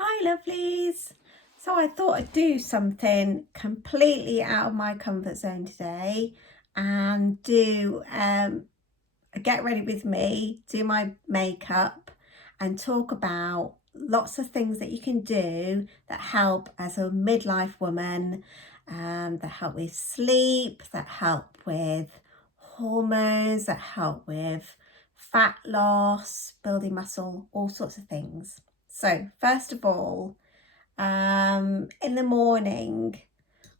Hi lovelies. So I thought I'd do something completely out of my comfort zone today and do a get ready with me, do my makeup and talk about lots of things that you can do that help as a midlife woman, that help with sleep, that help with hormones, that help with fat loss, building muscle, all sorts of things. So first of all, in the morning,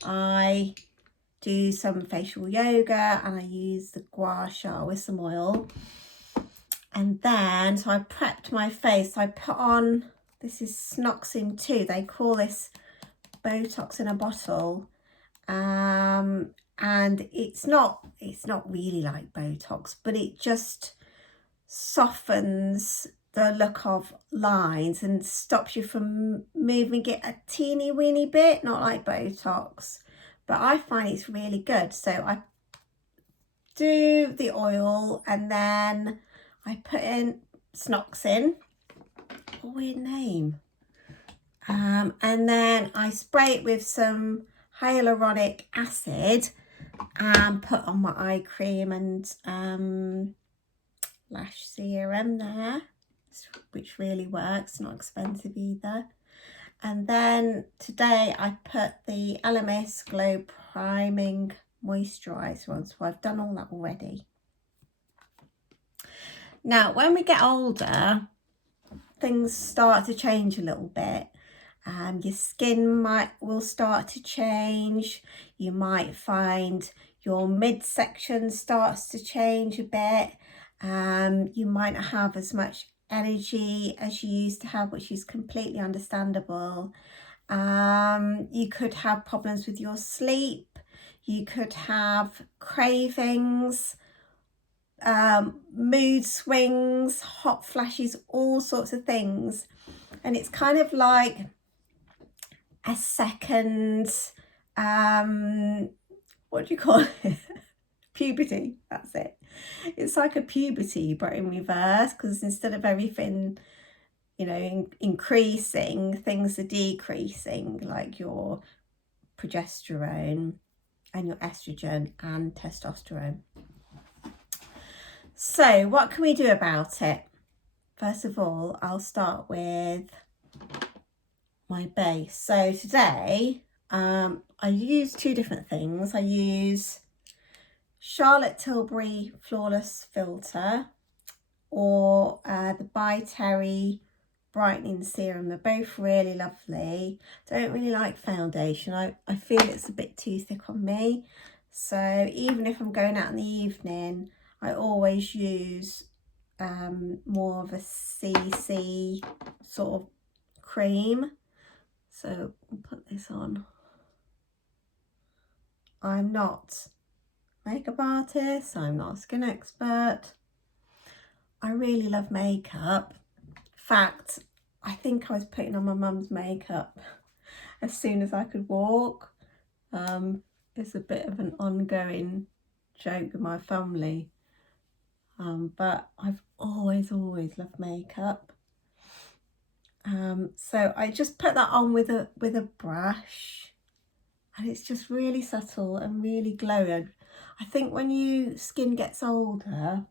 I do some facial yoga and I use the gua sha with some oil. And then, so I prepped my face. I put on, this is Snoxin 2. They call this Botox in a bottle. And it's not really like Botox, but it just softens the look of lines and stops you from moving it a teeny weeny bit, not like Botox, but I find it's really good. So I do the oil and then I put in Snoxin, a weird name, and then I spray it with some hyaluronic acid and put on my eye cream and lash serum there, which really works, not expensive either. And then today I put the Elemis Glow Priming Moisturiser on, so I've done all that already. Now, when we get older, things start to change a little bit. Your skin will start to change. You might find your midsection starts to change a bit. You might not have as much energy as you used to have, which is completely understandable. You could have problems with your sleep. You could have cravings, mood swings, hot flashes, all sorts of things. And it's kind of like a second, what do you call it? Puberty, that's it. It's like a puberty, but in reverse, because instead of everything, increasing, things are decreasing, like your progesterone and your estrogen and testosterone. So what can we do about it? First of all, I'll start with my base. So today, I use two different things. I use Charlotte Tilbury Flawless Filter or the By Terry Brightening Serum. They're both really lovely. Don't really like foundation. I feel it's a bit too thick on me. So even if I'm going out in the evening, I always use more of a CC sort of cream. So I'll put this on. I'm not a makeup artist, I'm not a skin expert. I really love makeup. In fact, I think I was putting on my mum's makeup as soon as I could walk. It's a bit of an ongoing joke with my family. But I've always loved makeup. So I just put that on with a brush, and it's just really subtle and really glowing. I think when your skin gets older,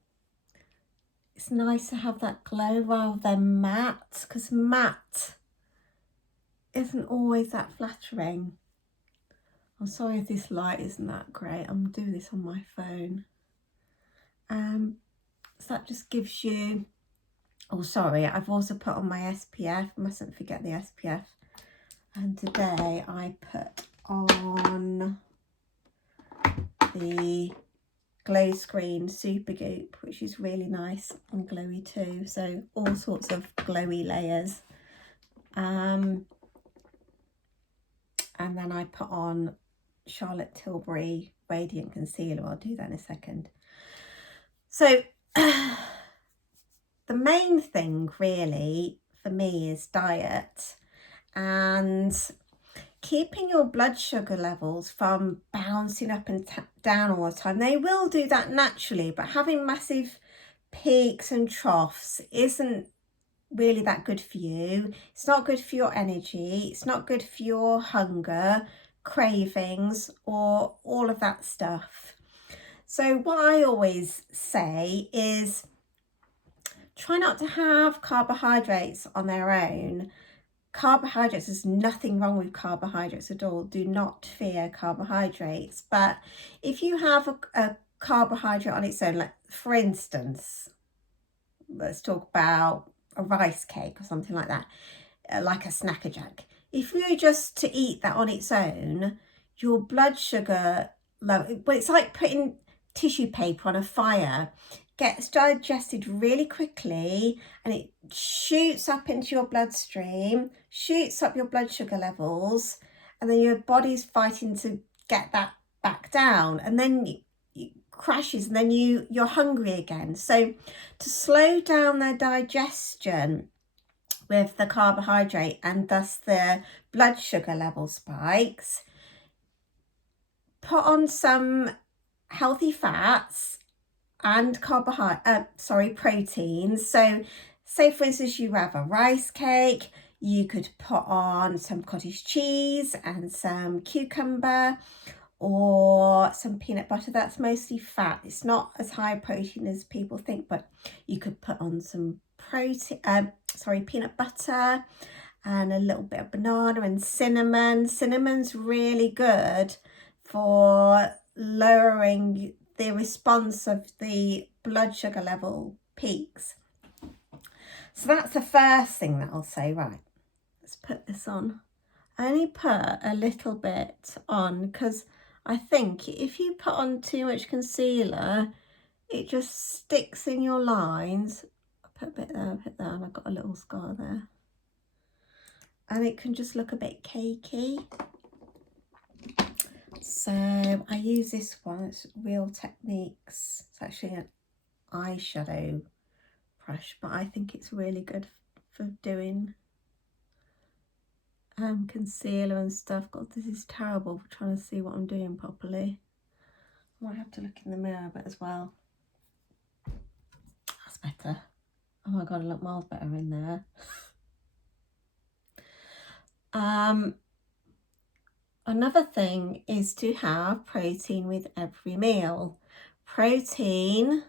it's nice to have that glow rather than matte, because matte isn't always that flattering. I'm sorry if this light isn't that great. I'm doing this on my phone. So that just gives you, oh sorry, I've also put on my SPF, mustn't forget the SPF. And today I put on the Glow Screen Super Goop, which is really nice and glowy too. So all sorts of glowy layers. And then I put on Charlotte Tilbury Radiant Concealer. I'll do that in a second. So the main thing really for me is diet and keeping your blood sugar levels from bouncing up and down all the time. They will do that naturally, but having massive peaks and troughs isn't really that good for you. It's not good for your energy. It's not good for your hunger, cravings, or all of that stuff. So what I always say is try not to have carbohydrates on their own. Carbohydrates, there's nothing wrong with carbohydrates at all. Do not fear carbohydrates. But if you have a carbohydrate on its own, like for instance, let's talk about a rice cake or something like that, like a Snacker Jack. If you were just to eat that on its own, your blood sugar level, well, it's like putting tissue paper on a fire, gets digested really quickly and it shoots up into your bloodstream, shoots up your blood sugar levels, and then your body's fighting to get that back down, and then it crashes, and then you're hungry again. So to slow down their digestion with the carbohydrate and thus the blood sugar level spikes, put on some healthy fats and proteins. So say for instance you have a rice cake, you could put on some cottage cheese and some cucumber or some peanut butter. That's mostly fat. It's not as high protein as people think, but you could put on some peanut butter and a little bit of banana and cinnamon. Cinnamon's really good for lowering the response of the blood sugar level peaks. So that's the first thing that I'll say. Right, let's put this on. I only put a little bit on because I think if you put on too much concealer, it just sticks in your lines. I put a bit there, and I've got a little scar there. And it can just look a bit cakey. So I use this one, it's Real Techniques. It's actually an eyeshadow brush, but I think it's really good for doing concealer and stuff. God, this is terrible for trying to see what I'm doing properly. I might have to look in the mirror a bit as well. That's better. Oh my God, I look miles better in there. Another thing is to have protein with every meal. Protein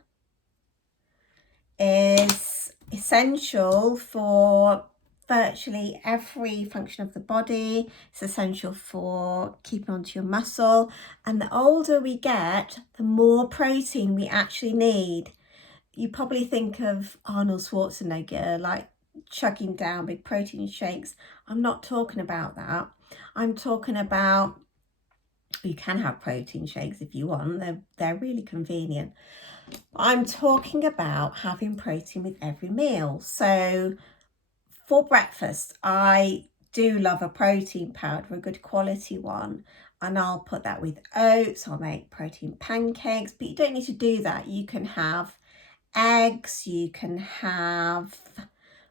is essential for virtually every function of the body. It's essential for keeping onto your muscle. And the older we get, the more protein we actually need. You probably think of Arnold Schwarzenegger, like chugging down big protein shakes. I'm not talking about that. I'm talking about, you can have protein shakes if you want. They're really convenient. I'm talking about having protein with every meal. So for breakfast, I do love a protein powder, a good quality one. And I'll put that with oats. I'll make protein pancakes, but you don't need to do that. You can have eggs, you can have,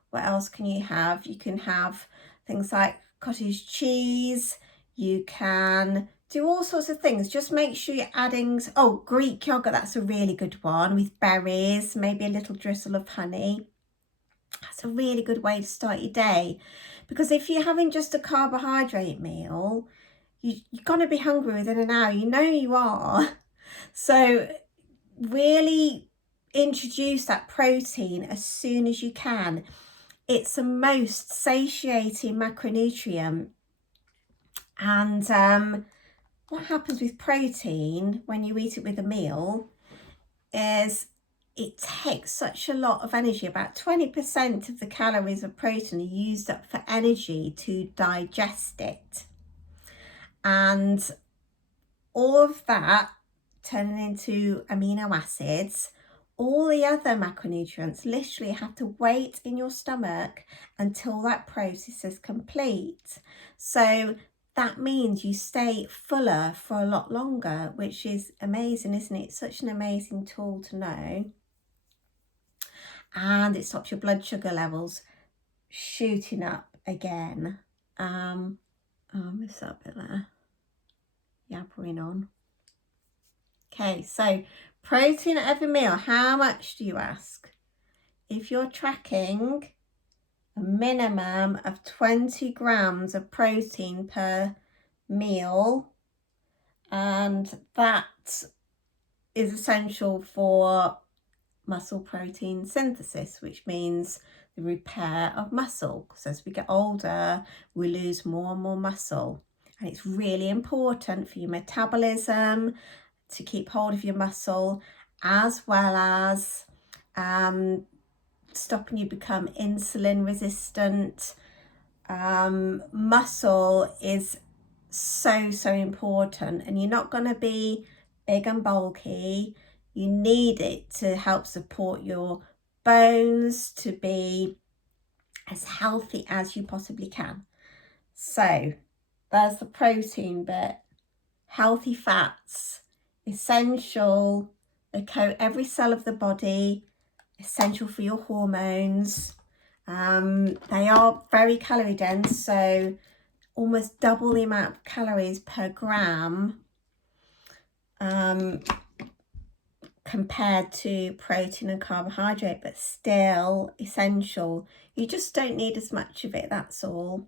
what else can you have? You can have things like cottage cheese. You can do all sorts of things. Just make sure you're adding, Greek yogurt, that's a really good one, with berries, maybe a little drizzle of honey. That's a really good way to start your day, because if you're having just a carbohydrate meal, you're going to be hungry within an hour. You know you are. So really introduce that protein as soon as you can. It's the most satiating macronutrient. And what happens with protein when you eat it with a meal is it takes such a lot of energy. About 20% of the calories of protein are used up for energy to digest it. And all of that turning into amino acids, all the other macronutrients literally have to wait in your stomach until that process is complete. So that means you stay fuller for a lot longer, which is amazing, isn't it? It's such an amazing tool to know. And it stops your blood sugar levels shooting up again. I missed that bit there. Yabbering on. Okay, so protein at every meal. How much do you ask? If you're tracking a minimum of 20 grams of protein per meal, and that is essential for muscle protein synthesis, which means the repair of muscle, because as we get older we lose more and more muscle, and it's really important for your metabolism to keep hold of your muscle, as well as stopping you become insulin resistant. Muscle is so important, and you're not going to be big and bulky. You need it to help support your bones to be as healthy as you possibly can. So there's the protein bit. Healthy fats, essential, they coat every cell of the body, essential for your hormones. They are very calorie dense, so almost double the amount of calories per gram compared to protein and carbohydrate, but still essential. You just don't need as much of it, that's all.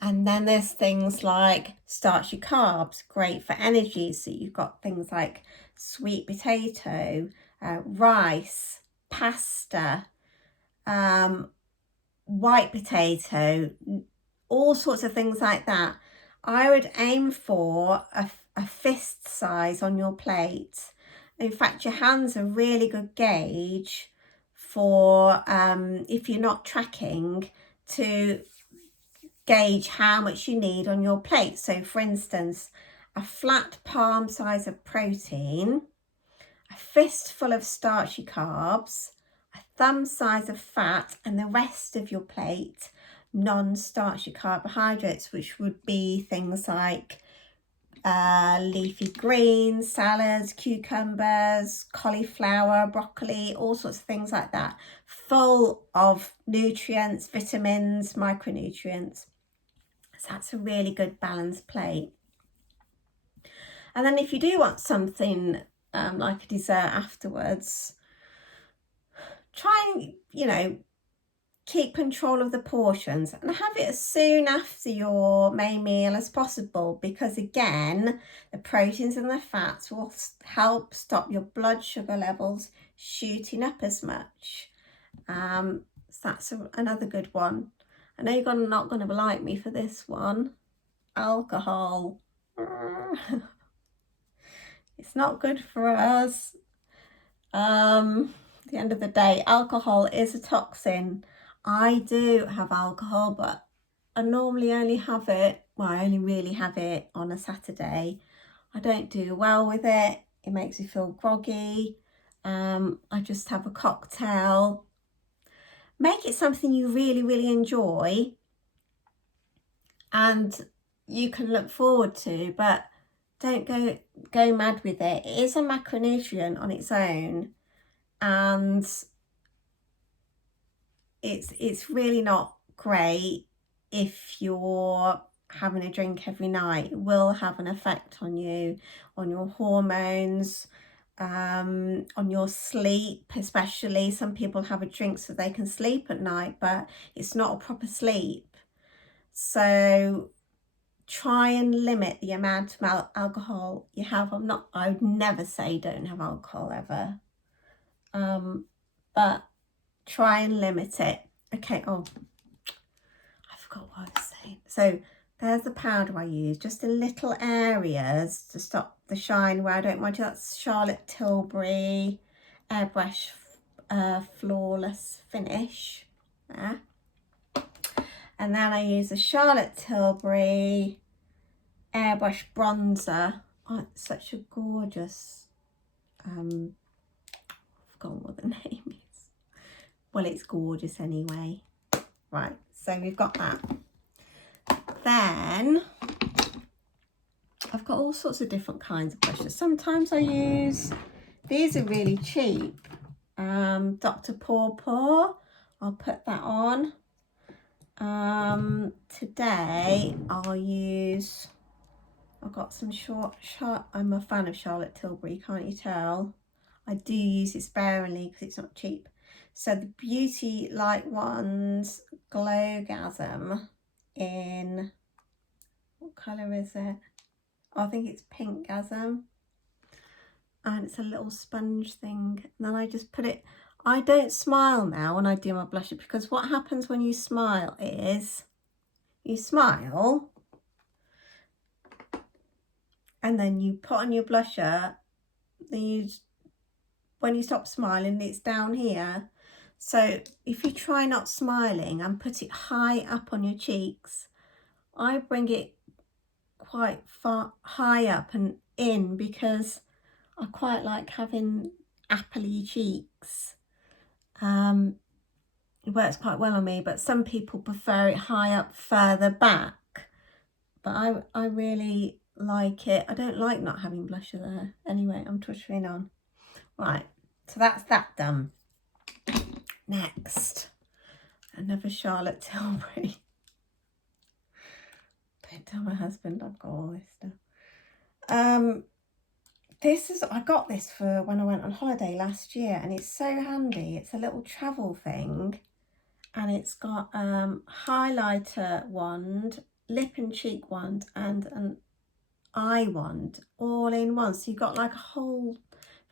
And then there's things like starchy carbs, great for energy. So you've got things like sweet potato, rice, pasta, white potato, all sorts of things like that. I would aim for a fist size on your plate. In fact, your hand's a really good gauge for, if you're not tracking, to gauge how much you need on your plate. So for instance, a flat palm size of protein, a fistful of starchy carbs, a thumb size of fat, and the rest of your plate non-starchy carbohydrates, which would be things like leafy greens, salads, cucumbers, cauliflower, broccoli, all sorts of things like that, full of nutrients, vitamins, micronutrients. So that's a really good balanced plate. And then if you do want something like a dessert afterwards, try and, keep control of the portions and have it as soon after your main meal as possible, because again, the proteins and the fats will help stop your blood sugar levels shooting up as much. So that's another good one. I know you're not going to like me for this one. Alcohol. It's not good for us. At the end of the day, alcohol is a toxin. I do have alcohol, but I normally only have it, I only really have it on a Saturday. I don't do well with it. It makes me feel groggy. I just have a cocktail. Make it something you really enjoy and you can look forward to, but don't go mad with it. It is a macronutrient on its own, and it's really not great if you're having a drink every night. It will have an effect on you, on your hormones, on your sleep especially. Some people have a drink so they can sleep at night, but it's not a proper sleep. So try and limit the amount of alcohol you have. I would never say don't have alcohol ever, but try and limit it. Okay, I forgot what I was saying. So there's the powder I use, just in little areas to stop the shine where I don't want to. That's Charlotte Tilbury Airbrush Flawless Finish there. And then I use a Charlotte Tilbury Airbrush Bronzer. Oh, it's such a gorgeous, I've forgotten what the name is. Well, it's gorgeous anyway. Right, so we've got that. Then I've got all sorts of different kinds of brushes. Sometimes I use, these are really cheap. Dr. Paw Paw, I'll put that on. Today I'll use, I've got some I'm a fan of Charlotte Tilbury, can't you tell? I do use it sparingly because it's not cheap. So the Beauty Light Ones Glowgasm in, what colour is it? Oh, I think it's Pinkgasm. And it's a little sponge thing. And then I just put it, I don't smile now when I do my blusher, because what happens when you smile is you smile and then you put on your blusher, then when you stop smiling, it's down here. So if you try not smiling and put it high up on your cheeks, I bring it quite far high up and in because I quite like having appley cheeks. It works quite well on me, but some people prefer it high up further back. But I really like it. I don't like not having blusher there. Anyway, I'm twittering on. Right, so that's that done. Next, another Charlotte Tilbury. Don't tell my husband I've got all this stuff. I got this for when I went on holiday last year, and it's so handy. It's a little travel thing, and it's got highlighter wand, lip and cheek wand, and an eye wand all in one. So you've got like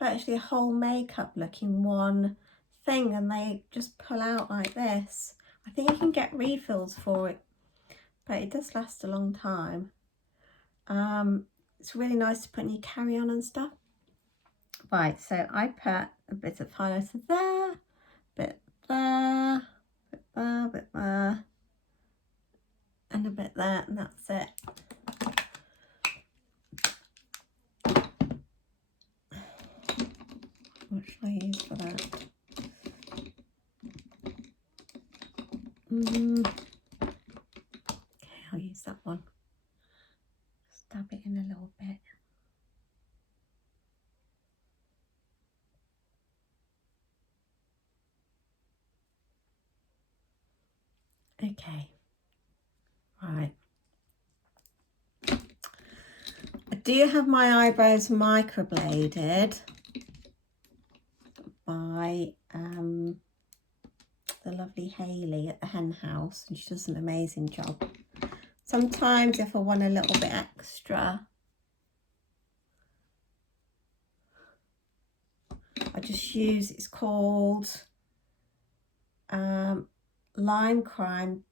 virtually a whole makeup look in one thing, and they just pull out like this. I think you can get refills for it, but it does last a long time. It's really nice to put in your carry-on and stuff. Right, so I put a bit of highlighter there, bit there, bit there, bit there, and a bit there, and that's it. What should I use for that? Okay, I'll use that one. Stab it in a little bit. Okay, right. I do have my eyebrows microbladed by the lovely Hayley at the Hen House, and she does an amazing job. Sometimes if I want a little bit extra, I just use, it's called Lime Crime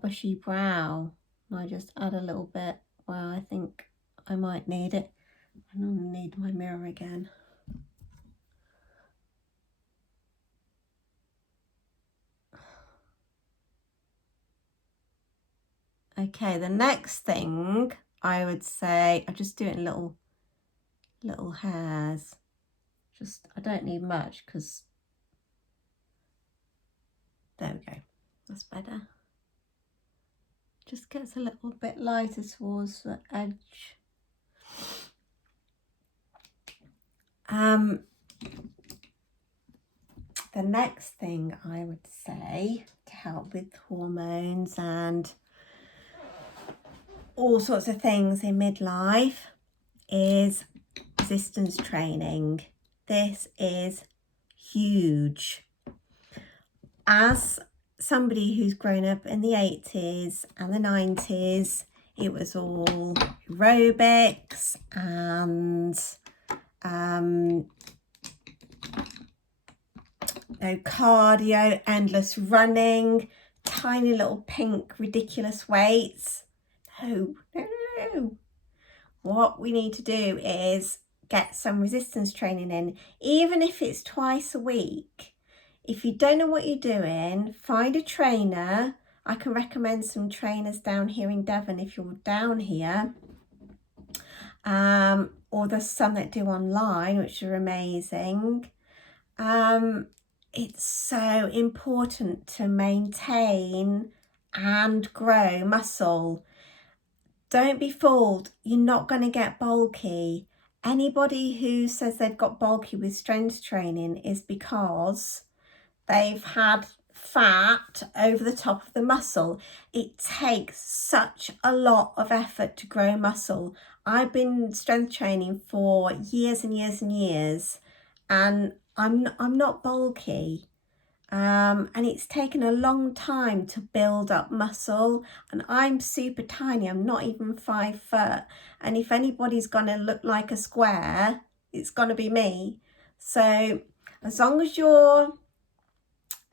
Bushy Brow, and I just add a little bit where I think I might need it. And I'll need my mirror again. Okay, the next thing I would say, I just do it in little hairs. Just, I don't need much because, there we go, that's better. Just gets a little bit lighter towards the edge. The next thing I would say to help with hormones and all sorts of things in midlife is resistance training. This is huge. As somebody who's grown up in the 80s and the 90s, it was all aerobics and no cardio, endless running, tiny little pink ridiculous weights. No. What we need to do is get some resistance training in, even if it's twice a week. If you don't know what you're doing, find a trainer. I can recommend some trainers down here in Devon if you're down here. Or there's some that do online, which are amazing. It's so important to maintain and grow muscle. Don't be fooled. You're not going to get bulky. Anybody who says they've got bulky with strength training is because they've had fat over the top of the muscle. It takes such a lot of effort to grow muscle. I've been strength training for years and years and years, and I'm not bulky. And it's taken a long time to build up muscle, and I'm super tiny. I'm not even 5 foot, and if anybody's gonna look like a square, it's gonna be me. So as long as you're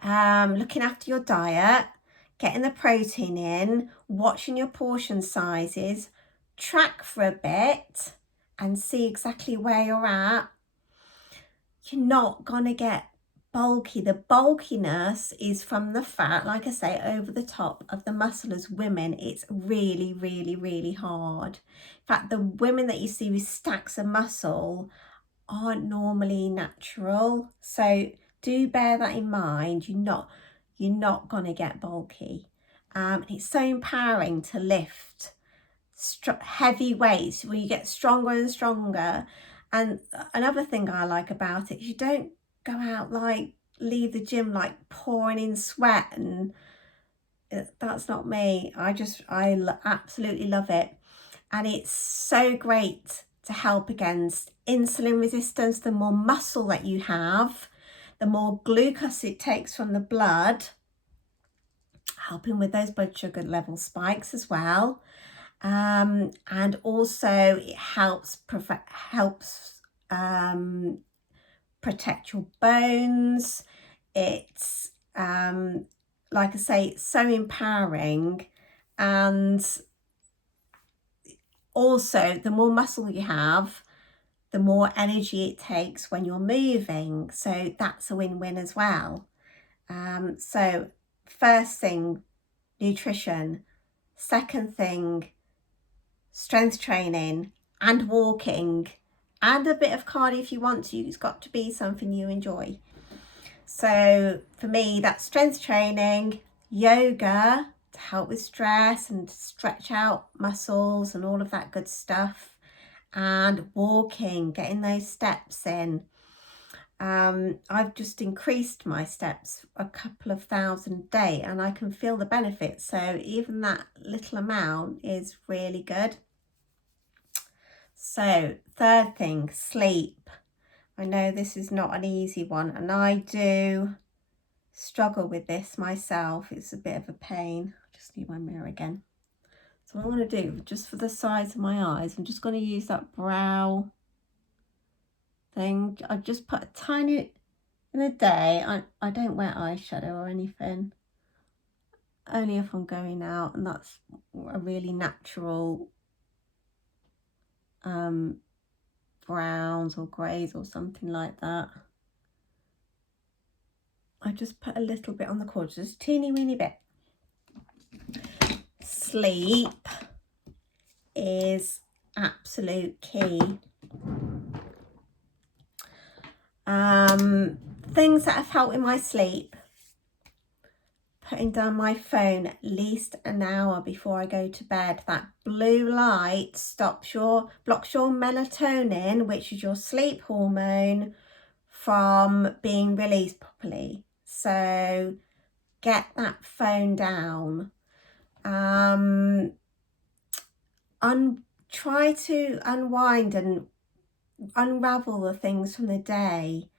looking after your diet, getting the protein in, watching your portion sizes, track for a bit and see exactly where you're at, you're not gonna get bulky. The bulkiness is from the fat, like I say, over the top of the muscle. As women, it's really, really, really hard. In fact, the women that you see with stacks of muscle aren't normally natural. So do bear that in mind. You're not gonna get bulky. It's so empowering to lift heavy weights when you get stronger and stronger. And another thing I like about it is you don't go out like leave the gym like pouring in sweat, and that's not me. I absolutely love it. And it's so great to help against insulin resistance. The more muscle that you have, the more glucose it takes from the blood, helping with those blood sugar level spikes as well. And also it helps protect your bones. It's like I say, it's so empowering. And also the more muscle you have, the more energy it takes when you're moving, so that's a win-win as well. So first thing, nutrition. Second thing, strength training and walking, and a bit of cardio if you want to. It's got to be something you enjoy. So for me, that's strength training, yoga to help with stress and stretch out muscles and all of that good stuff, and walking, getting those steps in. I've just increased my steps a couple of thousand a day, and I can feel the benefits. So even that little amount is really good. So third thing, sleep. I know this is not an easy one, and I do struggle with this myself. It's a bit of a pain. I just need my mirror again. So what I'm going to do, just for the size of my eyes, I'm just going to use that brow thing. I just put a tiny, in a day, I don't wear eyeshadow or anything, only if I'm going out, and that's a really natural browns or greys or something like that. I just put a little bit on the corner, just a teeny weeny bit. Sleep is absolute key. Things that have helped in my sleep: putting down my phone at least an hour before I go to bed. That blue light blocks your melatonin, which is your sleep hormone, from being released properly. So get that phone down. Try to unwind and unravel the things from the day.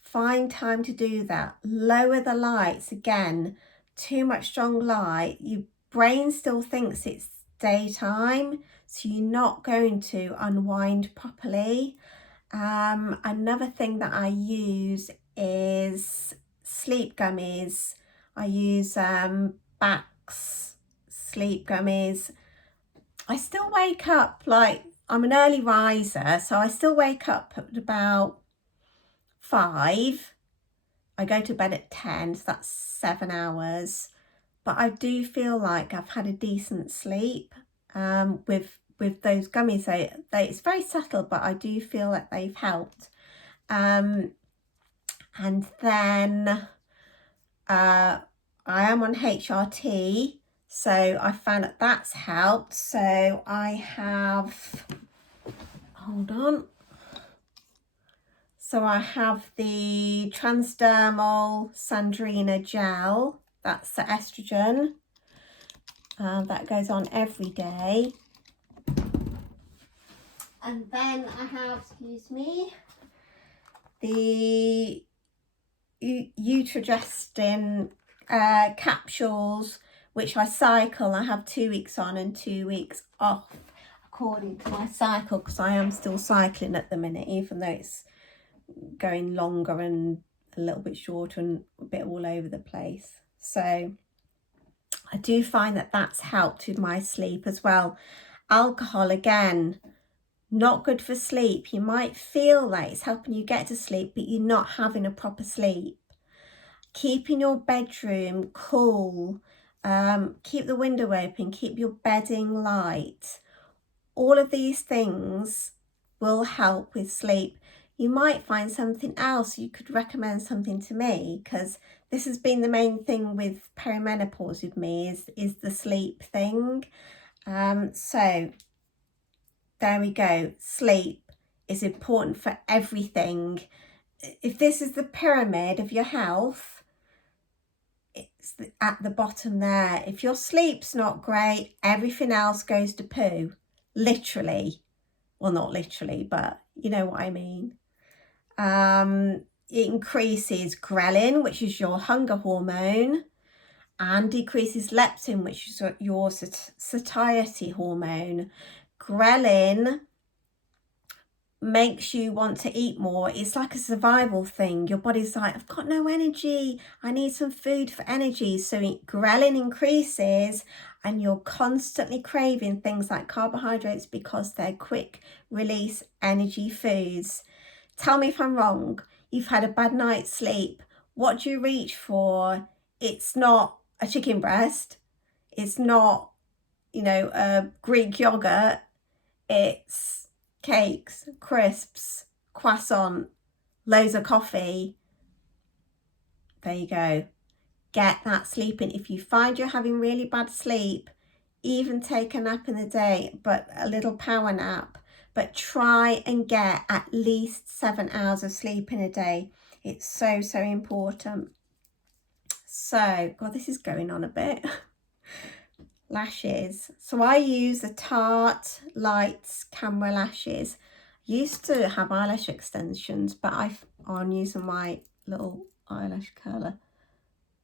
Find time to do that. Lower the lights. Again, too much strong light, your brain still thinks it's daytime, so you're not going to unwind properly. Another thing that I use is sleep gummies. I use Bax sleep gummies. I still wake up, like, I'm an early riser, so I still wake up at about 5. I go to bed at 10, so that's 7 hours. But I do feel like I've had a decent sleep with those gummies. It's very subtle, but I do feel that they've helped. And then I am on HRT, so I found that that's helped. So I have, hold on. So I have the transdermal Sandrina gel. That's the estrogen. That goes on every day. And then I have, excuse me, the utrogestin capsules, which I cycle. I have 2 weeks on and 2 weeks off according to my cycle, because I am still cycling at the minute, even though it's going longer and a little bit shorter and a bit all over the place. So I do find that that's helped with my sleep as well. Alcohol, again, not good for sleep. You might feel like it's helping you get to sleep, but you're not having a proper sleep. Keeping your bedroom cool, keep the window open, keep your bedding light. All of these things will help with sleep. You might find something else. You could recommend something to me, because this has been the main thing with perimenopause with me, is the sleep thing. So there we go. Sleep is important for everything. If this is the pyramid of your health, it's at the bottom there. If your sleep's not great, everything else goes to poo. Literally. Well, not literally, but you know what I mean. It increases ghrelin, which is your hunger hormone, and decreases leptin, which is your satiety hormone. Ghrelin makes you want to eat more. It's like a survival thing. Your body's like, I've got no energy, I need some food for energy. So ghrelin increases, and you're constantly craving things like carbohydrates, because they're quick release energy foods. Tell me if I'm wrong. You've had a bad night's sleep. What do you reach for? It's not a chicken breast. It's not, a Greek yogurt. It's cakes, crisps, croissant, loads of coffee. There you go. Get that sleep in. If you find you're having really bad sleep, even take a nap in the day, but a little power nap. But try and get at least 7 hours of sleep in a day. It's so, so important. So, God, this is going on a bit. Lashes. So I use the Tarte Lights Camera Lashes. Used to have eyelash extensions, but I'm using my little eyelash curler.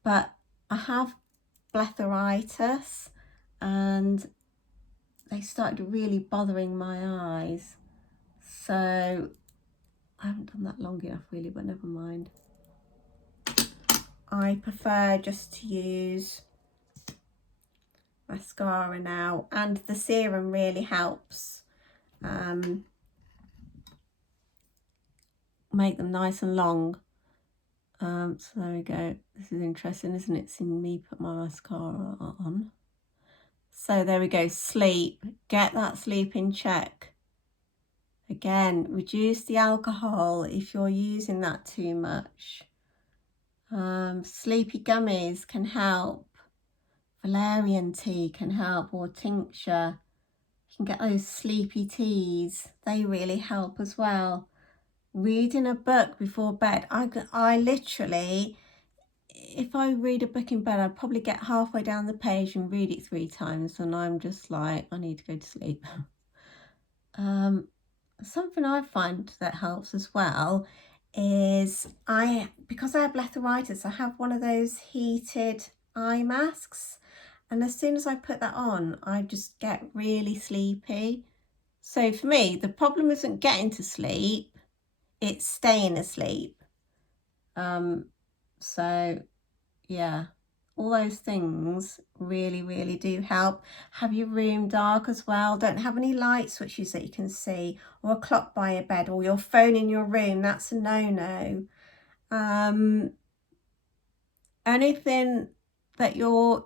But I have blepharitis, and they started really bothering my eyes. So I haven't done that long enough really, but never mind. I prefer just to use mascara now, and the serum really helps make them nice and long. So there we go. This is interesting, isn't it? Seeing me put my mascara on. So there we go. Sleep. Get that sleep in check. Again, reduce the alcohol if you're using that too much. Sleepy gummies can help. Valerian tea can help, or tincture. You can get those sleepy teas. They really help as well. Reading a book before bed. I literally, if I read a book in bed, I'd probably get halfway down the page and read it 3 times, and I'm just like, I need to go to sleep. Something I find that helps as well is because I have blepharitis, I have one of those heated eye masks, and as soon as I put that on, I just get really sleepy. So for me, the problem isn't getting to sleep, it's staying asleep. So yeah, all those things really, really do help. Have your room dark as well. Don't have any light switches that you can see, or a clock by your bed, or your phone in your room. That's a no-no. Anything that your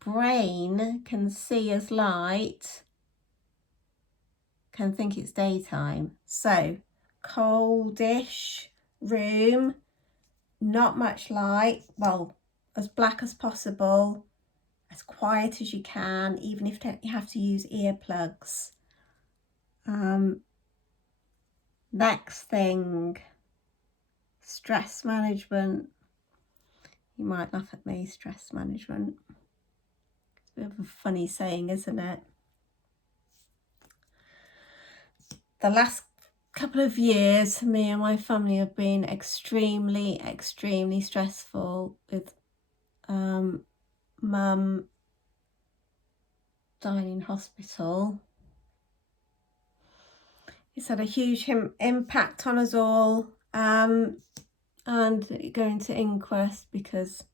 brain can see as light can think it's daytime. So coldish room, not much light, well, as black as possible, as quiet as you can, even if you have to use earplugs. Next thing, stress management. You might laugh at me, stress management. It's a bit of a funny saying, isn't it? The last couple of years for me and my family have been extremely stressful with mum dying in hospital. It's had a huge impact on us all, and going to inquest because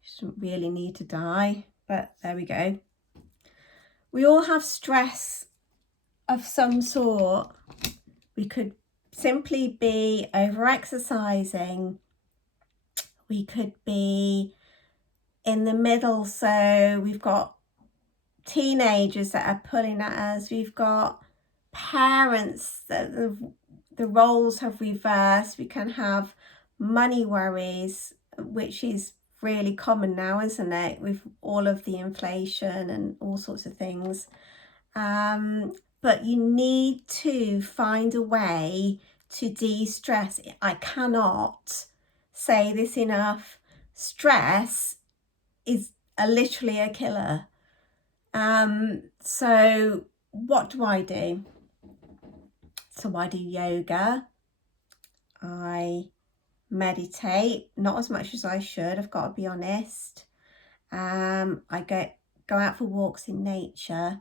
she didn't really need to die, but there we go. We all have stress of some sort. We could simply be over exercising. We could be in the middle, so we've got teenagers that are pulling at us. We've got parents that the roles have reversed. We can have money worries, which is really common now, isn't it, with all of the inflation and all sorts of things. But you need to find a way to de-stress. I cannot say this enough. Stress is literally a killer. So what do I do? So I do yoga. I meditate, not as much as I should, I've got to be honest. I go out for walks in nature.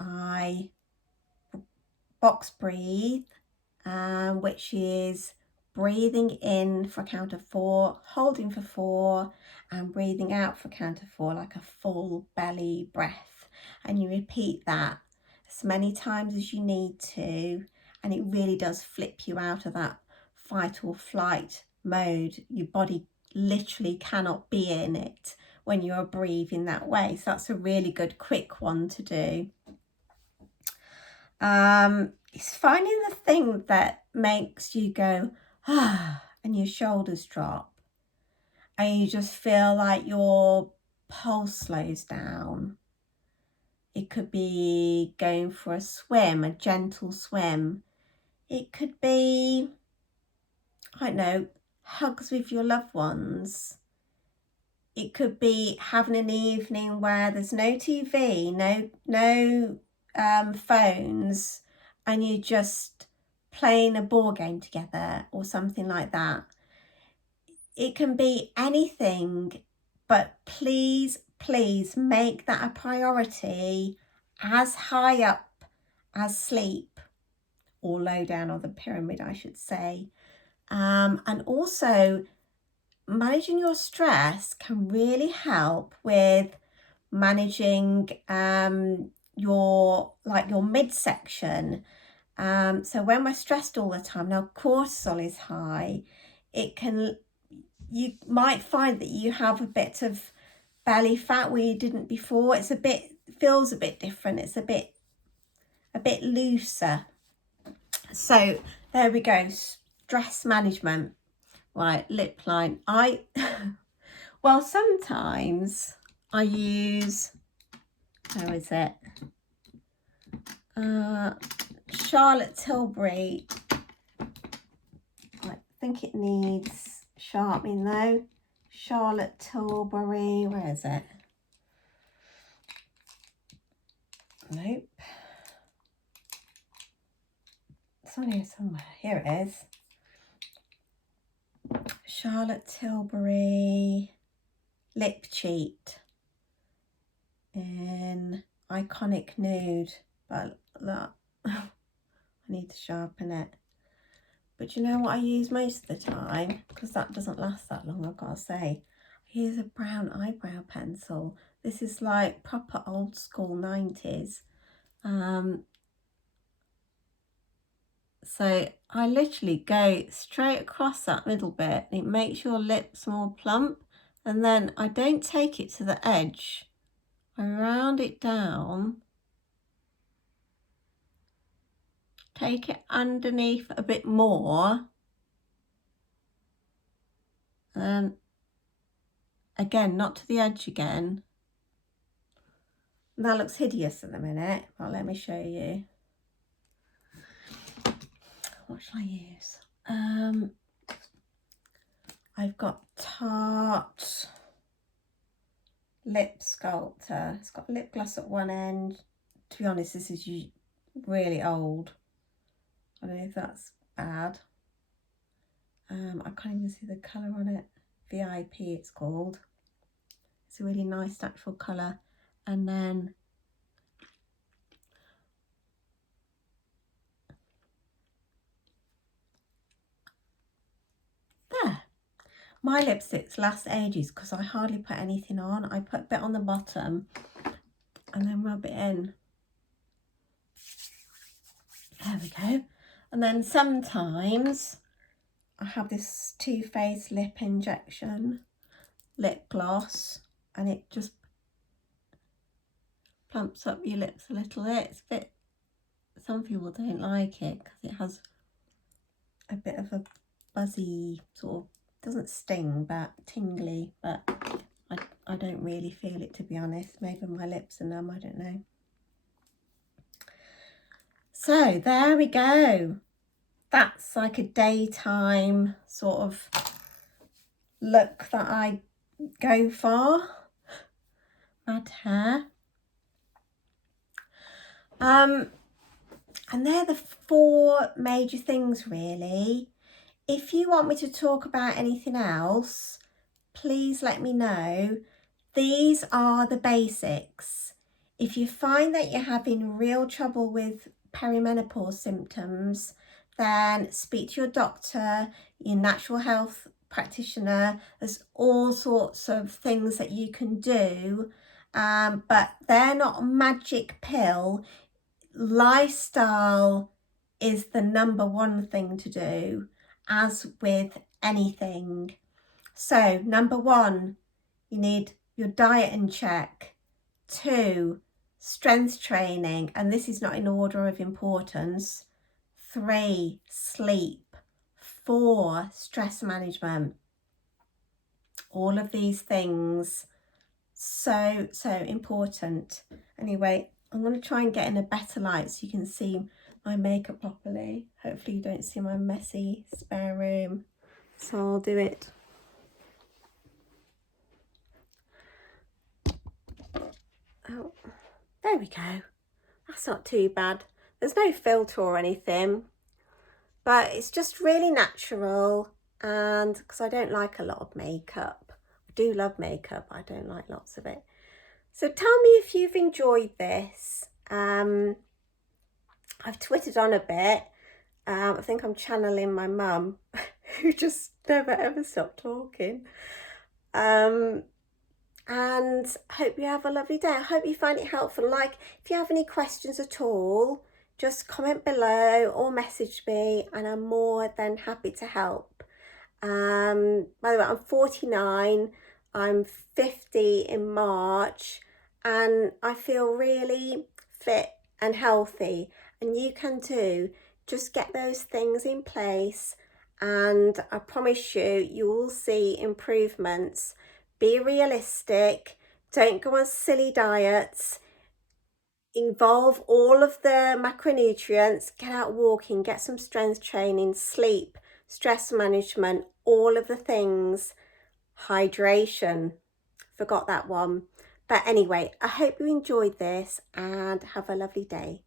I box breathe, which is breathing in for a count of 4, holding for 4, and breathing out for a count of 4, like a full belly breath. And you repeat that as many times as you need to, and it really does flip you out of that fight or flight mode. Your body literally cannot be in it when you're breathing that way. So that's a really good quick one to do. It's finding the thing that makes you go, and your shoulders drop, and you just feel like your pulse slows down. It could be going for a swim, a gentle swim. It could be, I don't know, hugs with your loved ones. It could be having an evening where there's no TV, no phones, and you're just playing a board game together or something like that. It can be anything, but please make that a priority, as high up as sleep, or low down on the pyramid, I should say. And also, managing your stress can really help with managing your midsection. So when we're stressed all the time, now cortisol is high, you might find that you have a bit of belly fat where you didn't before. Feels a bit different. It's a bit looser. So there we go. Stress management. Right, lip line. Well, sometimes I use, how is it? Charlotte Tilbury. I think it needs sharpening though. Charlotte Tilbury, where is it? Nope. It's on here somewhere. Here it is. Charlotte Tilbury lip cheat in Iconic Nude, but that I need to sharpen it. But you know what I use most of the time, because that doesn't last that long, I've got to say, I use a brown eyebrow pencil. This is like proper old school 90s. So I literally go straight across that middle bit. It makes your lips more plump, and then I don't take it to the edge. I round it down, take it underneath a bit more, and again, not to the edge again. And that looks hideous at the minute, but let me show you. What shall I use? I've got Tarte Lip Sculptor. It's got lip gloss at one end. To be honest, this is really old. I don't know if that's bad. I can't even see the colour on it. VIP it's called. It's a really nice natural colour. And then there. My lipsticks last ages because I hardly put anything on. I put a bit on the bottom and then rub it in. There we go. And then sometimes I have this Too Faced lip injection lip gloss, and it just plumps up your lips a little bit. It's a bit, some people don't like it because it has a bit of a buzzy sort of, doesn't sting but tingly, but I don't really feel it, to be honest. Maybe my lips are numb, I don't know. So there we go. That's like a daytime sort of look that I go for. Mad hair. And they're the 4 major things really. If you want me to talk about anything else, please let me know. These are the basics. If you find that you're having real trouble with perimenopause symptoms, then speak to your doctor, your natural health practitioner. There's all sorts of things that you can do, but they're not a magic pill. Lifestyle is the number 1 thing to do, as with anything. So number 1, you need your diet in check. 2, strength training, and this is not in order of importance. 3, sleep. 4, stress management. All of these things, so important. Anyway, I'm going to try and get in a better light so you can see my makeup properly. Hopefully you don't see my messy spare room. So I'll do it. Oh, there we go. That's not too bad. There's no filter or anything, but it's just really natural, and because I don't like a lot of makeup. I do love makeup, I don't like lots of it. So tell me if you've enjoyed this. I've twittered on a bit. I think I'm channeling my mum who just never ever stopped talking. And I hope you have a lovely day. I hope you find it helpful. Like, if you have any questions at all, just comment below or message me, and I'm more than happy to help. By the way, I'm 49. I'm 50 in March, and I feel really fit and healthy, and you can too. Just get those things in place, and I promise you, you will see improvements. Be realistic, don't go on silly diets, involve all of the macronutrients, get out walking, get some strength training, sleep, stress management, all of the things. Hydration, forgot that one. But anyway, I hope you enjoyed this and have a lovely day.